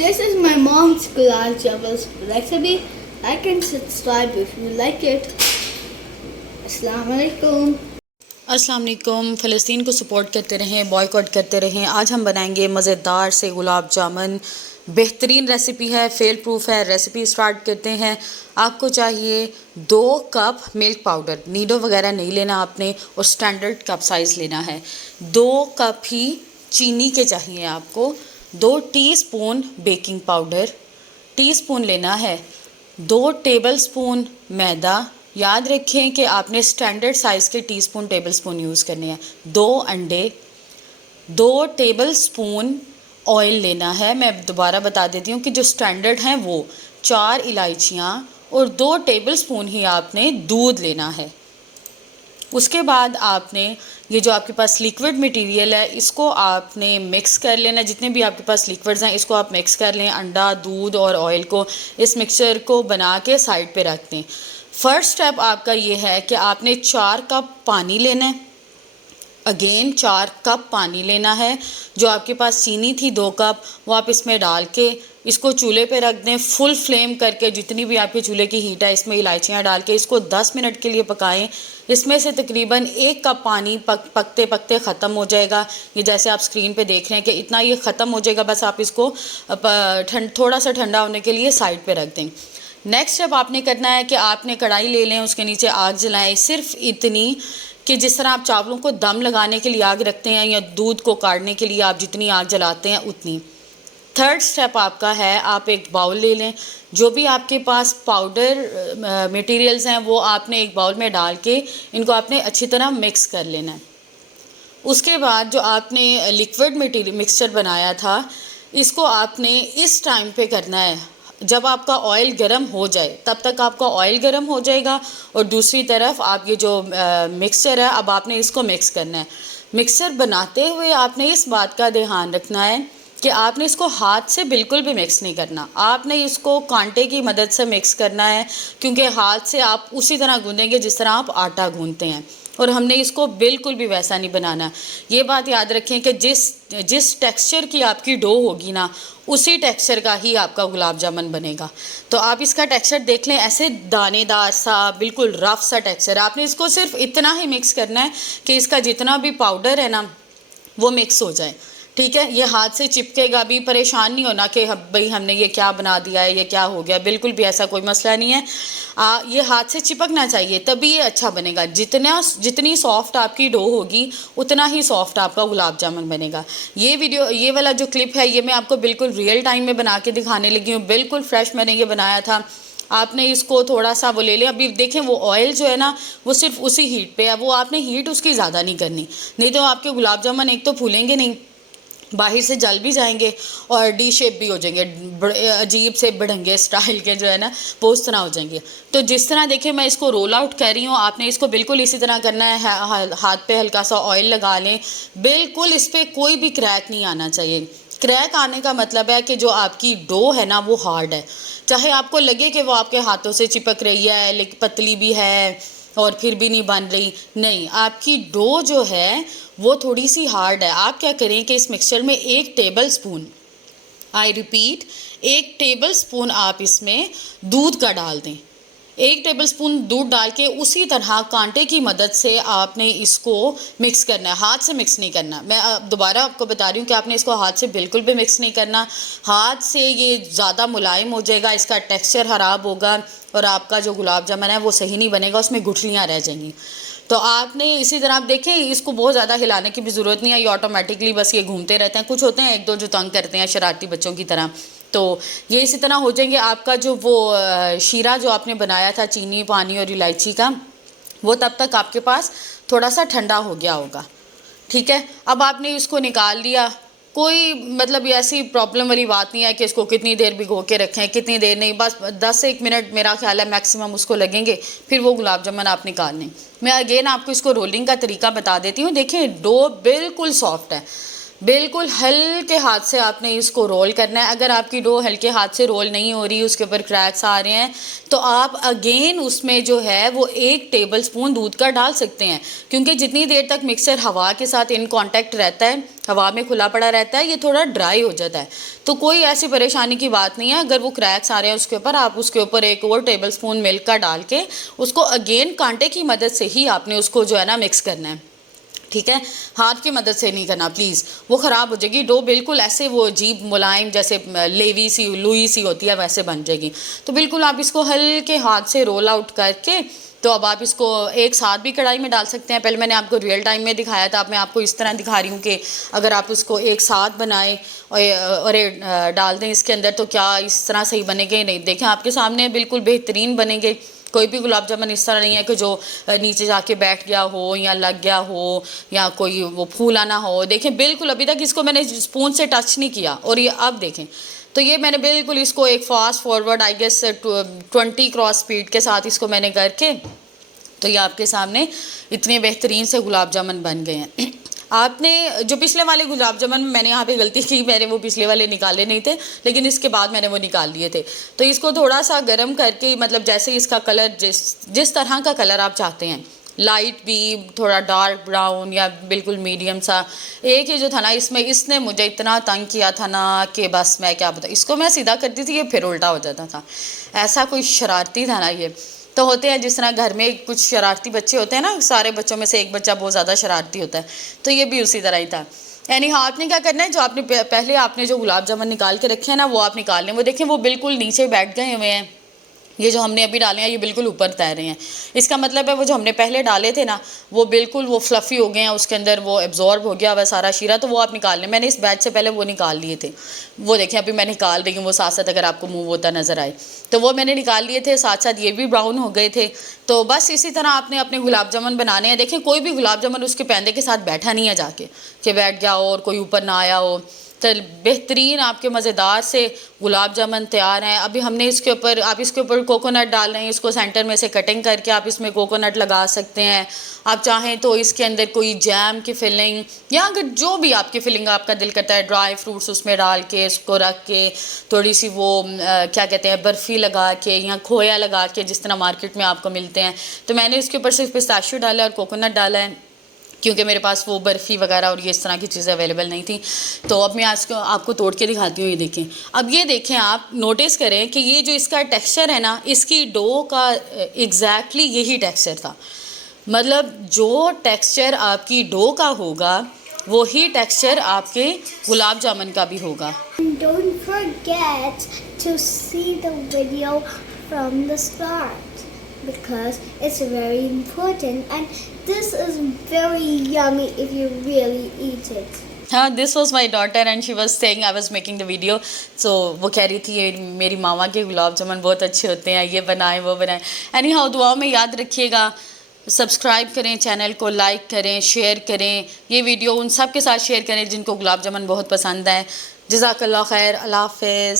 This is my mom's gulab jamun's recipe. Like and subscribe if you like it. Assalamu alaikum. अस्सलाम वालेकुम। फ़लस्तीन को support करते रहें, boycott करते रहें। आज हम बनाएंगे मज़ेदार से गुलाब जामुन। बेहतरीन रेसिपी है, फेल प्रूफ है। रेसिपी स्टार्ट करते हैं। आपको चाहिए 2 कप मिल्क पाउडर, नीडो वगैरह नहीं लेना आपने, और स्टैंडर्ड कप साइज़ लेना है। 2 कप ही चीनी के चाहिए आपको। 2 टीस्पून बेकिंग पाउडर, टीस्पून लेना है। 2 टेबलस्पून मैदा। याद रखें कि आपने स्टैंडर्ड साइज़ के टीस्पून टेबलस्पून यूज़ करने हैं। 2 अंडे, 2 टेबलस्पून ऑयल लेना है। मैं दोबारा बता देती हूँ कि जो स्टैंडर्ड हैं वो 4 इलायचियाँ और 2 टेबलस्पून ही आपने दूध लेना है। उसके बाद आपने ये जो आपके पास लिक्विड मटेरियल है इसको आपने मिक्स कर लेना। जितने भी आपके पास लिक्विड्स हैं इसको आप मिक्स कर लें। अंडा, दूध और ऑयल को, इस मिक्सचर को बना के साइड पे रख दें। फर्स्ट स्टेप आपका ये है कि आपने 4 कप पानी लेना है। अगेन 4 कप पानी लेना है। जो आपके पास चीनी थी 2 कप, वो आप इसमें डाल के इसको चूल्हे पे रख दें फुल फ्लेम करके। जितनी भी आपके चूल्हे की हीट है इसमें इलायचियाँ डाल के इसको 10 मिनट के लिए पकाएं। इसमें से तकरीबन 1 कप पानी पकते पकते ख़त्म हो जाएगा। ये जैसे आप स्क्रीन पे देख रहे हैं कि इतना ये ख़त्म हो जाएगा। बस आप इसको थोड़ा सा ठंडा होने के लिए साइड पे रख दें। नेक्स्ट स्टेप आपने करना है कि आपने कढ़ाई ले लें, उसके नीचे आग जलाएं, सिर्फ इतनी कि जिस तरह आप चावलों को दम लगाने के लिए आग रखते हैं या दूध को काढ़ने के लिए आप जितनी आग जलाते हैं उतनी। थर्ड स्टेप आपका है, आप एक बाउल ले लें। जो भी आपके पास पाउडर मटेरियल्स हैं वो आपने एक बाउल में डाल के इनको आपने अच्छी तरह मिक्स कर लेना है। उसके बाद जो आपने लिक्विड मटेरियल मिक्सचर बनाया था इसको आपने इस टाइम पे करना है। जब आपका ऑयल गर्म हो जाए तब तक आपका ऑयल गर्म हो जाएगा और दूसरी तरफ आप ये जो मिक्सचर है अब आपने इसको मिक्स करना है। मिक्सचर बनाते हुए आपने इस बात का ध्यान रखना है कि आपने इसको हाथ से बिल्कुल भी मिक्स नहीं करना। आपने इसको कांटे की मदद से मिक्स करना है, क्योंकि हाथ से आप उसी तरह गूंदेंगे जिस तरह आप आटा गूंदते हैं, और हमने इसको बिल्कुल भी वैसा नहीं बनाना। ये बात याद रखें कि जिस टेक्सचर की आपकी डो होगी ना उसी टेक्सचर का ही आपका गुलाब जामुन बनेगा। तो आप इसका टेक्सचर देख लें, ऐसे दानेदार सा बिल्कुल रफ सा टेक्सचर। आपने इसको सिर्फ इतना ही मिक्स करना है कि इसका जितना भी पाउडर है ना वो मिक्स हो जाए। ठीक है, ये हाथ से चिपकेगा भी, परेशान नहीं होना कि भाई हमने ये क्या बना दिया है, ये क्या हो गया। बिल्कुल भी ऐसा कोई मसला नहीं है। ये हाथ से चिपकना चाहिए तभी ये अच्छा बनेगा। जितनी सॉफ्ट आपकी डो होगी उतना ही सॉफ्ट आपका गुलाब जामुन बनेगा। ये वाला जो क्लिप है ये मैं आपको बिल्कुल रियल टाइम में बना के दिखाने लगी हूँ। बिल्कुल फ्रेश मैंने ये बनाया था। आपने इसको थोड़ा सा वो ले लिया। अभी देखें वो ऑयल जो है ना वो सिर्फ उसी हीट पे है, वो आपने हीट उसकी ज़्यादा नहीं करनी, नहीं तो आपके गुलाब जामुन एक तो फूलेंगे नहीं, बाहर से जल भी जाएंगे और डी शेप भी हो जाएंगे, अजीब से बढ़ंगे स्टाइल के जो है ना वो उस तरह हो जाएंगे। तो जिस तरह देखें मैं इसको रोल आउट कर रही हूँ, आपने इसको बिल्कुल इसी तरह करना है। हाथ पे हल्का सा ऑयल लगा लें, बिल्कुल इस पर कोई भी क्रैक नहीं आना चाहिए। क्रैक आने का मतलब है कि जो आपकी डो है ना वो हार्ड है। चाहे आपको लगे कि वो आपके हाथों से चिपक रही है लेकिन पतली भी है और फिर भी नहीं बन रही, नहीं, आपकी डो जो है वो थोड़ी सी हार्ड है। आप क्या करें कि इस मिक्सचर में 1 टेबलस्पून, आई रिपीट 1 टेबलस्पून आप इसमें दूध का डाल दें। 1 टेबलस्पून दूध डाल के उसी तरह कांटे की मदद से आपने इसको मिक्स करना है, हाथ से मिक्स नहीं करना। मैं दोबारा आपको बता रही हूँ कि आपने इसको हाथ से बिल्कुल भी मिक्स नहीं करना। हाथ से ये ज़्यादा मुलायम हो जाएगा, इसका टेक्सचर ख़राब होगा और आपका जो गुलाब जामुन है वो सही नहीं बनेगा, उसमें गुठलियाँ रह जाएंगी। तो आपने इसी तरह आप देखें इसको बहुत ज़्यादा हिलाने की भी ज़रूरत नहीं है, ये ऑटोमेटिकली बस ये घूमते रहते हैं। कुछ होते हैं 1-2 जो तंग करते हैं शरारती बच्चों की तरह, तो ये इसी तरह हो जाएंगे। आपका जो वो शीरा जो आपने बनाया था चीनी, पानी और इलायची का, वो तब तक आपके पास थोड़ा सा ठंडा हो गया होगा। ठीक है, अब आपने इसको निकाल लिया। कोई मतलब ऐसी प्रॉब्लम वाली बात नहीं है कि इसको कितनी देर भिगो के रखें, कितनी देर नहीं, बस 10 से 1 मिनट मेरा ख्याल है मैक्सिमम उसको लगेंगे, फिर वो गुलाब जामुन आप निकाल लें। मैं अगेन आपको इसको रोलिंग का तरीका बता देती हूँ। देखें डो बिल्कुल सॉफ्ट है, बिल्कुल हल्के हाथ से आपने इसको रोल करना है। अगर आपकी डो हल्के हाथ से रोल नहीं हो रही, उसके ऊपर क्रैक्स आ रहे हैं, तो आप अगेन उसमें जो है वो 1 टेबलस्पून दूध का डाल सकते हैं, क्योंकि जितनी देर तक मिक्सर हवा के साथ इन कांटेक्ट रहता है, हवा में खुला पड़ा रहता है, ये थोड़ा ड्राई हो जाता है। तो कोई ऐसी परेशानी की बात नहीं है। अगर वो क्रैक्स आ रहे हैं उसके ऊपर, आप उसके ऊपर 1 और टेबलस्पून मिल्क का डाल के उसको अगेन कांटे की मदद से ही आपने उसको जो है ना मिक्स करना है, ठीक है। हाथ की मदद से नहीं करना प्लीज़, वो ख़राब हो जाएगी डो। बिल्कुल ऐसे वो अजीब मुलायम जैसे लेवी सी लुई सी होती है वैसे बन जाएगी। तो बिल्कुल आप इसको हल्के हाथ से रोल आउट करके, तो अब आप इसको एक साथ भी कढ़ाई में डाल सकते हैं। पहले मैंने आपको रियल टाइम में दिखाया था, अब मैं आपको इस तरह दिखा रही हूँ कि अगर आप उसको एक साथ बनाएं और डाल दें इसके अंदर, तो क्या इस तरह सही बनेंगे? नहीं, देखें आपके सामने बिल्कुल बेहतरीन बनेंगे। कोई भी गुलाब जामुन इस तरह नहीं है कि जो नीचे जाके बैठ गया हो या लग गया हो या कोई वो फूला ना हो। देखें बिल्कुल अभी तक इसको मैंने स्पून से टच नहीं किया, और ये अब देखें तो ये मैंने बिल्कुल इसको एक fast forward I guess 20 cross speed के साथ इसको मैंने करके, तो ये आपके सामने इतने बेहतरीन से गुलाब जामुन बन गए हैं। आपने जो पिछले वाले गुलाब जामुन, मैंने यहाँ पे गलती की, मैंने वो पिछले वाले निकाले नहीं थे, लेकिन इसके बाद मैंने वो निकाल लिए थे। तो इसको थोड़ा सा गर्म करके, मतलब जैसे इसका कलर जिस तरह का कलर आप चाहते हैं, लाइट भी, थोड़ा डार्क ब्राउन या बिल्कुल मीडियम सा। एक ही जो था ना इसमें, इसने मुझे इतना तंग किया था ना कि बस मैं क्या बताऊँ। इसको मैं सीधा करती थी, ये फिर उल्टा हो जाता था। ऐसा कोई शरारती था ना ये। तो होते हैं जिस तरह घर में कुछ शरारती बच्चे होते हैं ना, सारे बच्चों में से एक बच्चा बहुत ज़्यादा शरारती होता है, तो ये भी उसी तरह ही था। यानी आपने क्या करना है, जो आपने पहले आपने जो गुलाब जामुन निकाल के रखे हैं ना, वो आप निकाल लें। वो देखें वो बिल्कुल नीचे बैठ गए हुए हैं। ये जो हमने अभी डाले हैं ये बिल्कुल ऊपर तैर रहे हैं। इसका मतलब है वो जो हमने पहले डाले थे ना, वो बिल्कुल वो फ्लफ़ी हो गए हैं, उसके अंदर वो एब्जॉर्ब हो गया हुआ सारा शीरा, तो वो आप निकाल लें। मैंने इस बैच से पहले वो निकाल लिए थे, वो देखें अभी मैं निकाल रही हूँ, वो साथ साथ अगर आपको मूव होता नज़र आए तो वो मैंने निकाल लिए थे, साथ साथ ये भी ब्राउन हो गए थे। तो बस इसी तरह आपने अपने गुलाब जामुन बनाने हैं। देखें कोई भी गुलाब जामुन उसके पैंदे के साथ बैठा नहीं है जाके कि बैठ गया हो और कोई ऊपर ना आया हो। तो बेहतरीन आपके मज़ेदार से गुलाब जामुन तैयार हैं। अभी हमने इसके ऊपर, आप इसके ऊपर कोकोनट डाल रहे हैं, इसको सेंटर में से कटिंग करके आप इसमें कोकोनट लगा सकते हैं। आप चाहें तो इसके अंदर कोई जैम की फिलिंग, या अगर जो भी आपकी फिलिंग आपका दिल करता है, ड्राई फ्रूट्स उसमें डाल के, इसको रख के थोड़ी सी वो क्या कहते हैं बर्फ़ी लगा के या खोया लगा के, जिस तरह मार्केट में आपको मिलते हैं। तो मैंने इसके ऊपर सिर्फ पिस्ताशियो डाला और कोकोनट डाला है, क्योंकि मेरे पास वो बर्फ़ी वगैरह और ये इस तरह की चीज़ें अवेलेबल नहीं थी। तो अब मैं आज को आपको तोड़ के दिखाती हूँ। ये देखें, अब ये देखें, आप नोटिस करें कि ये जो इसका टेक्सचर है ना, इसकी डो का एग्जैक्टली यही टेक्सचर था। मतलब जो टेक्सचर आपकी डो का होगा वो ही टेक्सचर आपके गुलाब जामुन का भी होगा। Don't forget to see the video from the start because it's very important and this is very yummy if you really eat it. हाँ, this was my daughter and she was saying I was making the video. So वो कह रही थी ये मेरी मामा के गुलाब जामुन बहुत अच्छे होते हैं, ये बनाएं वो बनाएं। एनी हाउ, दुआओं में याद रखिएगा, सब्सक्राइब करें, चैनल को लाइक करें, शेयर करें, ये वीडियो उन सब के साथ शेयर करें जिनको गुलाब जामुन बहुत पसंद है। जज़ाकल्लाह खैर, अल्लाह हाफ़िज़।